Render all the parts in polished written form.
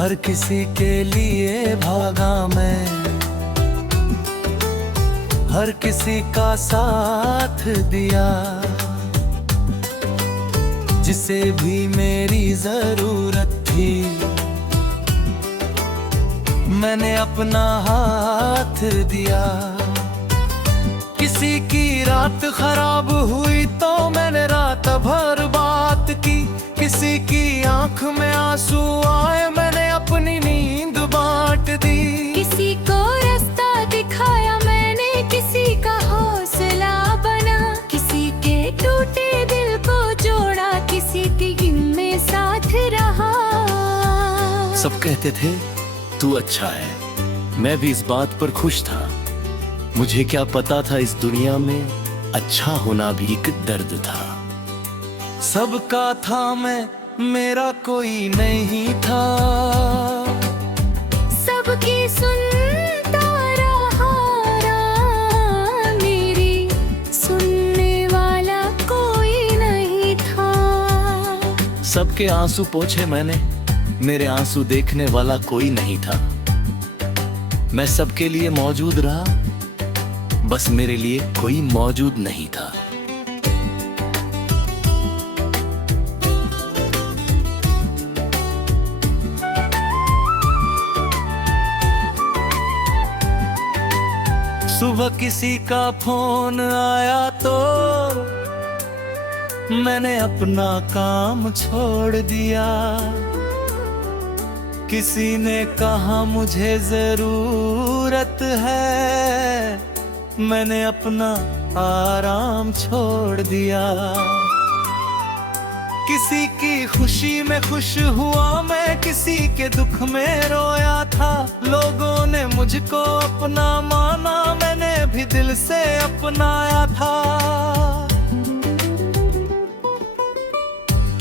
हर किसी के लिए भागा मैं, हर किसी का साथ दिया, जिसे भी मेरी जरूरत थी मैंने अपना हाथ दिया। किसी की रात खराब हुई तो मैंने रात भर बात की, किसी की आंख में आंसू आए मैंने अपनी नींद बांट दी। किसी को रास्ता दिखाया मैंने, किसी का हौसला बना, किसी के टूटे दिल को जोड़ा, किसी की हिम्मत साथ रहा। सब कहते थे तू अच्छा है, मैं भी इस बात पर खुश था। मुझे क्या पता था इस दुनिया में अच्छा होना भी एक दर्द था। सबका था मैं, मेरा कोई नहीं था, सबकी सुनता रहा, मेरी सुनने वाला कोई नहीं था। सबके आंसू पोंछे मैंने, मेरे आंसू देखने वाला कोई नहीं था। मैं सबके लिए मौजूद रहा, बस मेरे लिए कोई मौजूद नहीं था। सुबह किसी का फोन आया तो मैंने अपना काम छोड़ दिया। किसी ने कहा मुझे जरूरत है, मैंने अपना आराम छोड़ दिया। किसी की खुशी में खुश हुआ मैं, किसी के दुख में रोया था। लोगों ने मुझको अपना माना, मैंने भी दिल से अपनाया था।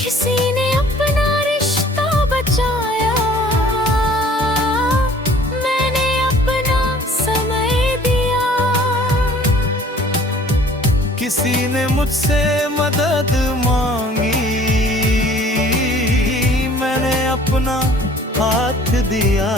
किसी ने अपना रिश्ता बचाया, मैंने अपना समय दिया। किसी ने मुझसे मदद मांगी, मैंने अपना हाथ दिया।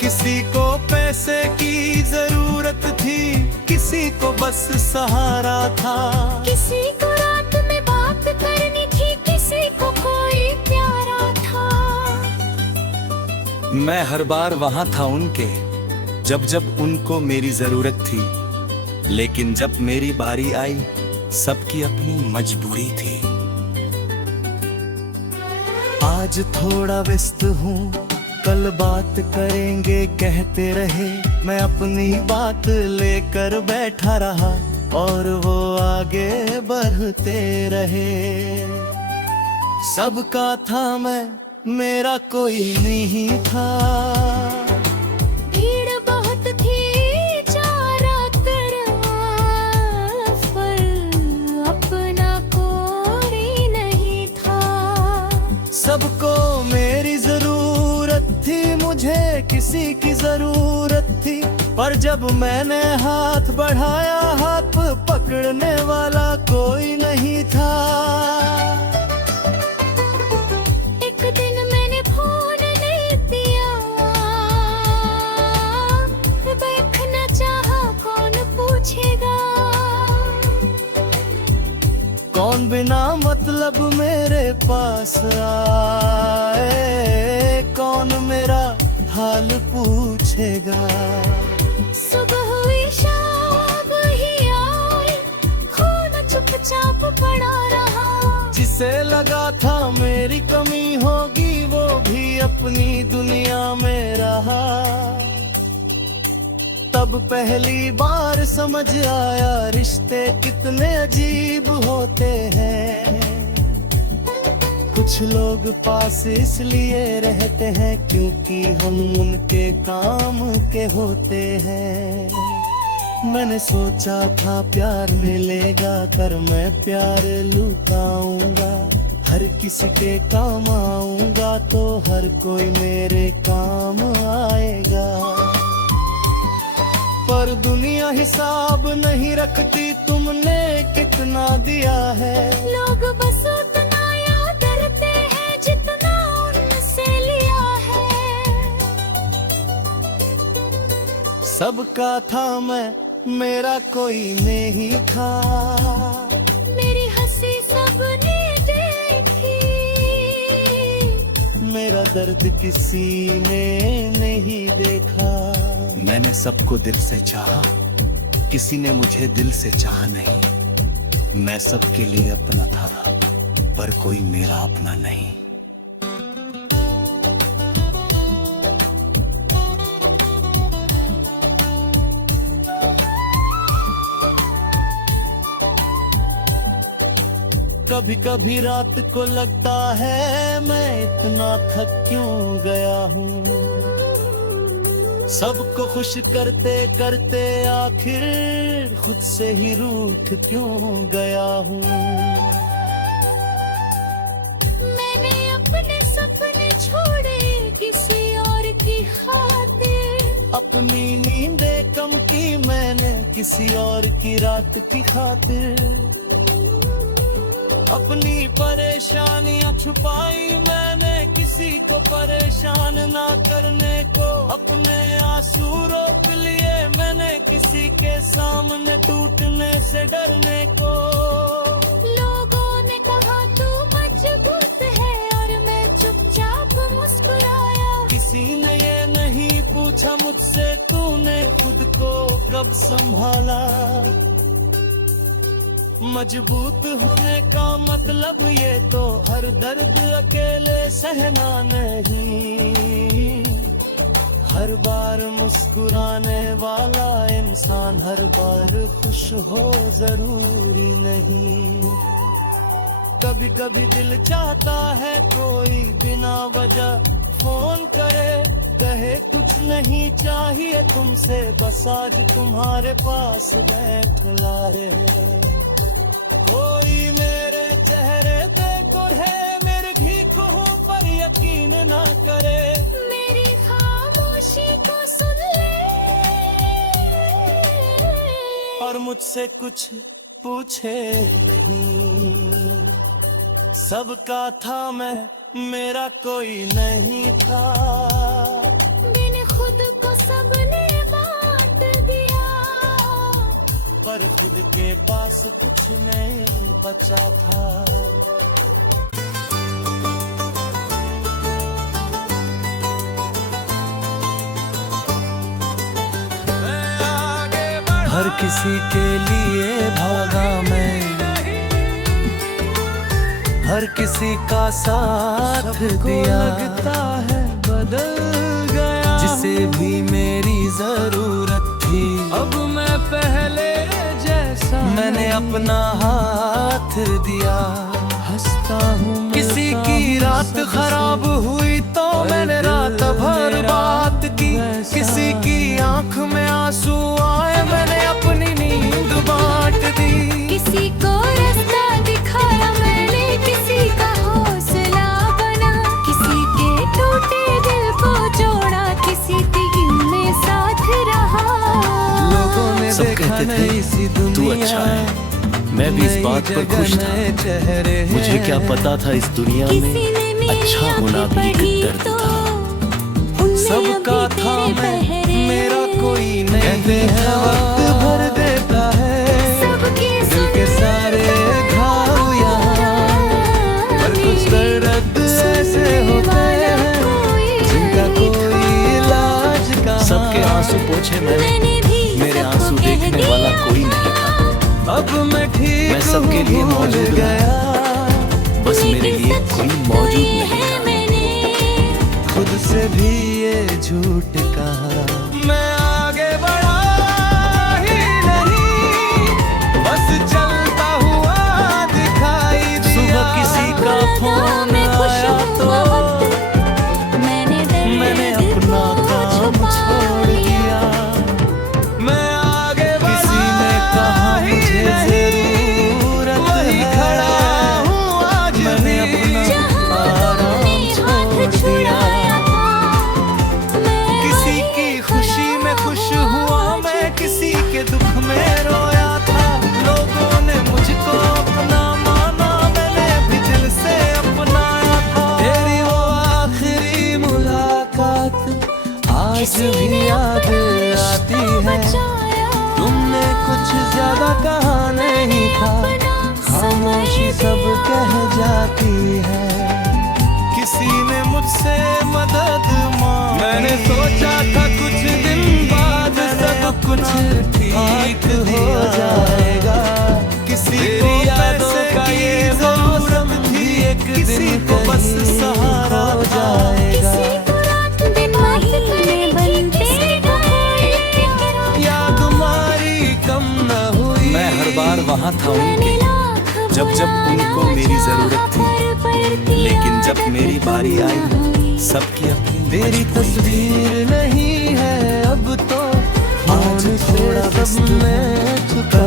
किसी को पैसे की जरूरत थी, किसी को बस सहारा था। किसी को रात में बात करनी थी, किसी को कोई प्यारा था। मैं हर बार वहां था उनके, जब जब उनको मेरी जरूरत थी। लेकिन जब मेरी बारी आई, सबकी अपनी मजबूरी थी। आज थोड़ा व्यस्त हूँ, कल बात करेंगे कहते रहे। मैं अपनी बात लेकर बैठा रहा और वो आगे बढ़ते रहे। सबका था मैं, मेरा कोई नहीं था। भीड़ बहुत थी चारों तरफ, पर अपना कोई नहीं था। सबको मेरी जरूरत थी, मुझे किसी की जरूरत थी। पर जब मैंने हाथ बढ़ाया, हाथ पकड़ने वाला कोई नहीं था। एक दिन मैंने फोन नहीं दिया, देखना चाहा कौन पूछेगा। कौन बिना मतलब मेरे पास आए, कौन मेरा हाल पूछेगा। सुबह हुई शाम ही आई, खून चुपचाप पड़ा रहा। जिसे लगा था मेरी कमी होगी, वो भी अपनी दुनिया में रहा। तब पहली बार समझ आया, रिश्ते कितने अजीब होते हैं। कुछ लोग पास इसलिए रहते हैं क्योंकि हम उनके काम के होते हैं। मैंने सोचा था प्यार मिलेगा, कर मैं प्यार लुटाऊंगा। हर किसी के काम आऊंगा तो हर कोई मेरे काम आएगा। पर दुनिया हिसाब नहीं रखती, तुमने कितना दिया है। लोग बस उतना याद करते हैं जितना उनसे लिया सबका था मैं, मेरा कोई नहीं था। मेरी हंसी सबने देखी, मेरा दर्द किसी ने नहीं देखा। मैंने सबको दिल से चाहा, किसी ने मुझे दिल से चाहा नहीं। मैं सबके लिए अपना था, पर कोई मेरा अपना नहीं। कभी कभी रात को लगता है मैं इतना थक क्यों गया हूँ। सबको खुश करते करते आखिर खुद से ही रूठ क्यों गया हूँ। मैंने अपने सपने छोड़े किसी और की खातिर। अपनी नींदें कम की मैंने किसी और की रात की खातिर। अपनी परेशानियां छुपाई मैंने किसी को परेशान ना करने को। अपने आंसू रोक लिए मैंने किसी के सामने टूटने से डरने को। लोगों ने कहा तू मजबूत है और मैं चुपचाप मुस्कुराया। किसी ने ये नहीं पूछा मुझसे तूने खुद को कब संभाला। मजबूत होने का मतलब ये तो हर दर्द अकेले सहना नहीं। हर बार मुस्कुराने वाला इंसान हर बार खुश हो जरूरी नहीं। कभी कभी दिल चाहता है कोई बिना वजह फोन करे, कहे कुछ नहीं चाहिए तुमसे, बस आज तुम्हारे पास बैठ लाए। कोई मेरे चेहरे पे है मेरे घी हूँ पर यकीन ना करे। मेरी खामोशी को सुन ले और मुझसे कुछ पूछे नहीं। सबका था मैं, मेरा कोई नहीं था। मैंने खुद को सबने बांट दिया, पर खुद के पास कुछ नहीं बचा था। हर किसी के लिए भागा मैं, हर किसी का साथ दिया। लगता है बदल गया, जिसे भी मेरी जरूरत थी। अब मैं पहले जैसा मैंने अपना हाथ दिया। हंसता हूँ किसी की रात खराब हुई तो मैंने रात भर बात की। किसी की आंख में आंसू आए मैंने अपनी नींद बांट दी। किसी को रास्ता दिखाया मैंने, किसी का हौसला बना। किसी के टूटे दिल को जोड़ा, किसी टीम में साथ रहा। लोगों ने सब देखा कहते थे, नहीं सी तू दुनिया, अच्छा है। मैं भी इस बात पर खुश था। चेहरे मुझे क्या पता था इस दुनिया किसी ने में मेरी अच्छा होना आंखें भी एक पढ़ी दर्द तो था। उनमें सबका अभी था तेरे मैं, पहरे। मेरा कोई नहीं है। वक्त भर देता है सबके दिल के सारे घाव यहाँ, पर कुछ दर्द ऐसे होते हैं जिनका कोई इलाज कहाँ। सबके आंसू पोछे मैंने, मेरे आंसू देखने वाला कोई नहीं था। अब मैं ठीक मैं सबके लिए भूल मौजूद गया, बस मेरे लिए कोई मौजूद नहीं था। खुद से भी ये झूठ कहा। मैं आगे बढ़ा ही नहीं, बस चलता हुआ दिखाई दिया। सुबह किसी का फोन आया तो मैंने अपना काम छोड़ दिया। मैं आगे किसी ने कहा मुझे जरूरत वही खड़ा हूँ आज मैंने अपना आराम छोड़ दिया। किसी की खुशी में कहाँ नहीं था, खामोशी सब कह जाती है। किसी ने मुझसे मदद मांगी, मैंने सोचा था कुछ दिन बाद सब कुछ ठीक हो जाएगा। किसी को पैसे की जरूरत थी, किसी को बस सहारा हो जाएगा। दिन महीने बनते याद तुम्हारी कम न हुई, मैं हर बार वहाँ था उनके, जब उनको मेरी जरूरत थी। लेकिन जब मेरी बारी आई, सबकी अपनी तेरी तस्वीर नहीं है अब तो, आज थोड़ा सब मैं छुपा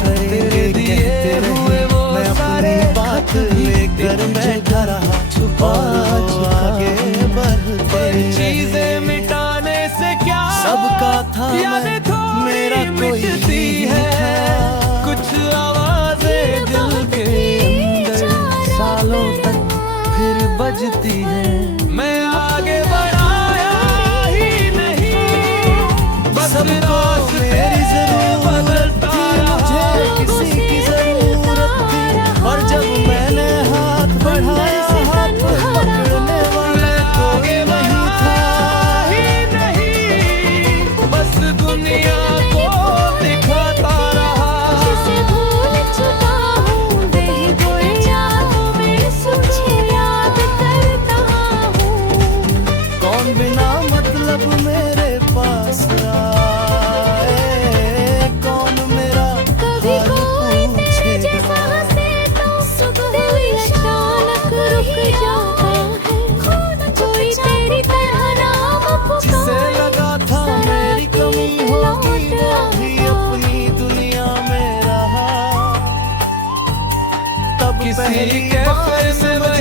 तेरे दिए हुए वो सारे बात लेकर बैठा रहा, छुपा आगे बढ़ते चीजें मिटाने से क्या सबका था यादें मैं, मेरा कोई है। कुछ आवाजें दिल के अंदर सालों तक फिर बजती है। मैं आगे बढ़ाया ही नहीं, बस रास मेरी जरूरत थी, मुझे किसी की जरूरत थी। और जब मैंने हाथ बढ़ाया, हाथ पकड़ने वाला कोई नहीं था ही नहीं, बस दुनिया को दिखाता रहा। जिसे भूल चुका हूँ, दे कोई जाओ मैं तुझे याद करता हूँ। कौन बिना मतलब मेरे पास आए, कौन मेरा कभी हाल कोई तेरे जैसा पूछेगा। हंसे तो सुबह अचानक रुक जाता है। कोई तेरी तरह नाम जिसे पुकारे, लगा था मेरी कमी होगी, वो भी अपनी दुनिया में रहा। तब किसी पहली के बार पैसे मुझे